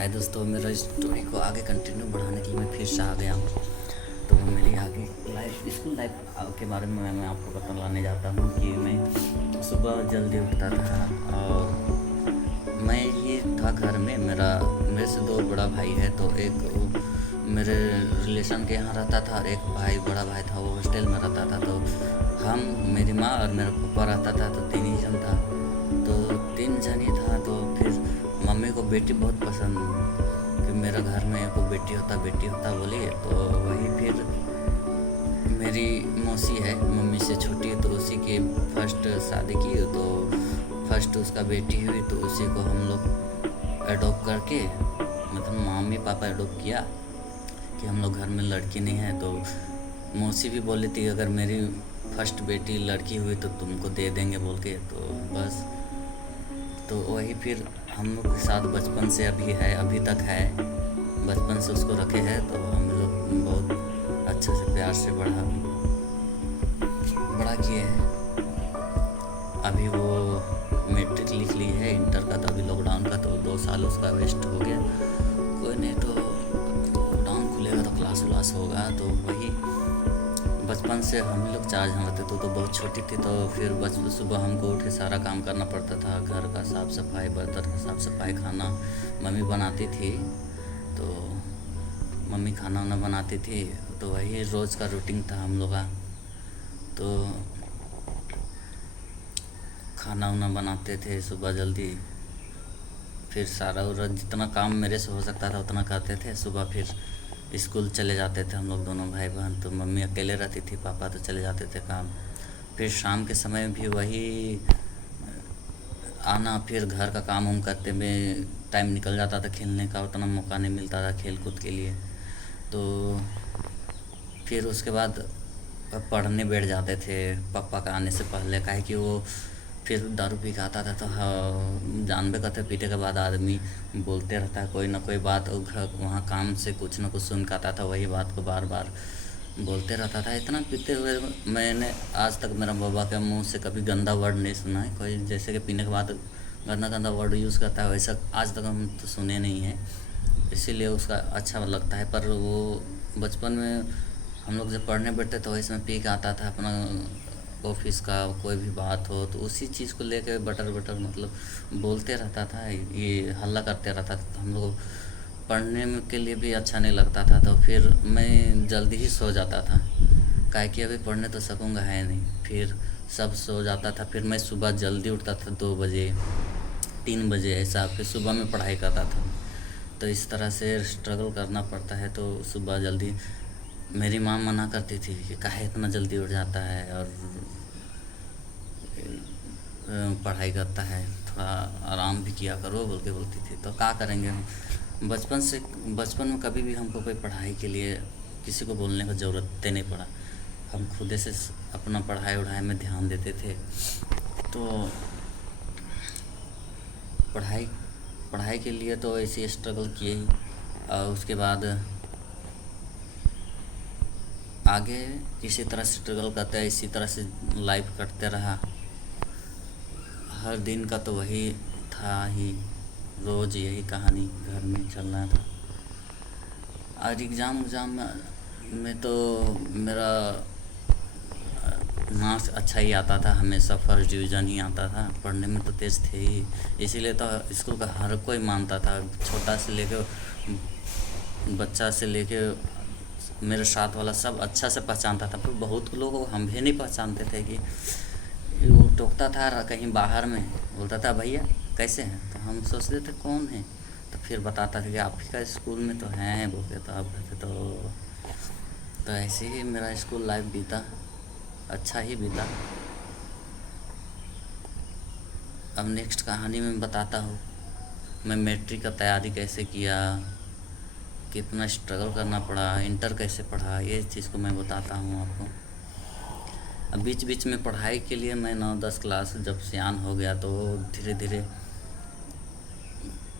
हाय दोस्तों, मेरा स्टोरी को आगे कंटिन्यू बढ़ाने के लिए मैं फिर से आ गया हूँ। तो मेरी आगे लाइफ, स्कूल लाइफ के बारे में मैं आपको बताने जाता हूँ कि मैं सुबह जल्दी उठता था और मैं ये था घर में। मेरे से दो बड़ा भाई है, तो एक मेरे रिलेशन के यहाँ रहता था और एक बड़ा भाई था, वो हॉस्टल में रहता था। तो हम, मेरी माँ और मेरा पापा रहता था, तो तीन ही जन था। तो तीन जन ही था। तो फिर मम्मी को बेटी बहुत पसंद, कि मेरा घर में को बेटी होता बोली। तो वही फिर मेरी मौसी है, मम्मी से छोटी, तो उसी की फर्स्ट शादी की, तो फर्स्ट उसका बेटी हुई। तो उसी को हम लोग अडॉप्ट करके, मतलब मम्मी पापा अडॉप्ट किया कि हम लोग घर में लड़की नहीं है। तो मौसी भी बोली थी अगर मेरी फर्स्ट बेटी लड़की हुई तो तुमको दे देंगे बोल के। तो बस, तो वही फिर हम लोग के साथ बचपन से अभी तक है, बचपन से उसको रखे हैं। तो हम लोग बहुत अच्छे से प्यार से बड़ा किए हैं। अभी वो मैट्रिक लिख ली है, इंटर का। तो अभी लॉकडाउन का तो 2 साल उसका वेस्ट हो गया। कोई नहीं, तो लॉकडाउन खुलेगा तो क्लास होगा। तो वही बचपन से हम लोग 4 जन रहते थे, तो बहुत छोटी थी। तो फिर बचपन सुबह हमको उठ के सारा काम करना पड़ता था, घर का साफ़ सफाई, बर्तन का साफ़ सफाई, खाना मम्मी बनाती थी। तो मम्मी खाना वाना बनाती थी, तो वही रोज़ का रूटीन था हम लोग का। तो खाना वाना बनाते थे सुबह जल्दी, फिर सारा रोज जितना काम मेरे से हो सकता था उतना करते थे। सुबह फिर स्कूल चले जाते थे हम लोग दोनों भाई बहन। तो मम्मी अकेले रहती थी, पापा तो चले जाते थे काम। फिर शाम के समय भी वही आना, फिर घर का काम वाम करते में टाइम निकल जाता था, खेलने का उतना मौका नहीं मिलता था खेल कूद के लिए। तो फिर उसके बाद पढ़ने बैठ जाते थे पापा का आने से पहले, काहे कि वो फिर दारू पी के आता था। तो हाँ, जानबे करते पीटे के बाद आदमी बोलते रहता है कोई ना कोई बात, और वहाँ काम से कुछ ना कुछ सुन के आता था, वही बात को बार बार बोलते रहता था। इतना पीते हुए मैंने आज तक मेरा बाबा के मुंह से कभी गंदा वर्ड नहीं सुना है। कोई जैसे कि पीने के बाद गंदा वर्ड यूज़ करता है, वैसा आज तक हम तो सुने नहीं हैं, इसीलिए उसका अच्छा लगता है। पर वो बचपन में हम लोग जब पढ़ने बैठते तो वही समय पी के आता था, अपना ऑफिस का कोई भी बात हो तो उसी चीज़ को लेके बटर मतलब बोलते रहता था, ये हल्ला करते रहता था। तो हम लोग पढ़ने में के लिए भी अच्छा नहीं लगता था। तो फिर मैं जल्दी ही सो जाता था, काहे कि अभी पढ़ने तो सकूँगा है नहीं। फिर सब सो जाता था, फिर मैं सुबह जल्दी उठता था 2 बजे 3 बजे ऐसा, फिर सुबह में पढ़ाई करता था। तो इस तरह से स्ट्रगल करना पड़ता है। तो सुबह जल्दी मेरी माँ मना करती थी कि काहे इतना जल्दी उठ जाता है और पढ़ाई करता है, थोड़ा आराम भी किया करो बोल के बोलती थी। तो क्या करेंगे हम, बचपन में कभी भी हमको कोई पढ़ाई के लिए किसी को बोलने का ज़रूरत नहीं पड़ा। हम खुद से अपना पढ़ाई वढ़ाई में ध्यान देते थे। तो पढ़ाई के लिए तो ऐसे स्ट्रगल किए ही, और उसके बाद आगे इसी तरह से स्ट्रगल करते हैं, इसी तरह से लाइफ कटते रहा। हर दिन का तो वही था ही, रोज़ यही कहानी घर में चलना था। और एग्ज़ाम में तो मेरा मार्क्स अच्छा ही आता था, हमेशा फर्स्ट डिवीज़न ही आता था। पढ़ने में तो तेज़ थे ही, इसीलिए तो स्कूल का हर कोई मानता था, छोटा से लेके बच्चा से लेके मेरे साथ वाला सब अच्छा से पहचानता था। पर बहुत लोग हम भी नहीं पहचानते थे, कि वो टोकता था कहीं बाहर में, बोलता था भैया कैसे हैं, तो हम सोचते थे कौन है। तो फिर बताता था कि आप ही का स्कूल में तो हैं बोलते। तो आप कहते तो ऐसे ही मेरा स्कूल लाइफ बीता, अच्छा ही बीता। अब नेक्स्ट कहानी में बताता हूँ मैं मैट्रिक का तैयारी कैसे किया, कितना स्ट्रगल करना पड़ा, इंटर कैसे पढ़ा, ये चीज़ को मैं बताता हूँ आपको। अब बीच में पढ़ाई के लिए मैं 9-10 क्लास जब सियान हो गया, तो धीरे धीरे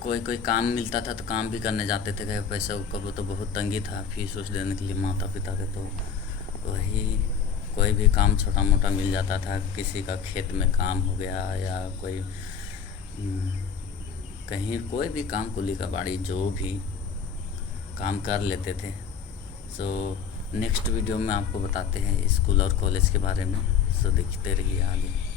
कोई काम मिलता था तो काम भी करने जाते थे। कहीं पैसा का तो बहुत तंगी था फीस उस देने के लिए माता पिता के। तो वही कोई भी काम छोटा मोटा मिल जाता था, किसी का खेत में काम हो गया या कोई कहीं कोई भी काम, कुली का बाड़ी जो भी काम कर लेते थे। सो नेक्स्ट वीडियो में आपको बताते हैं स्कूल और कॉलेज के बारे में। सो देखते रहिए आगे।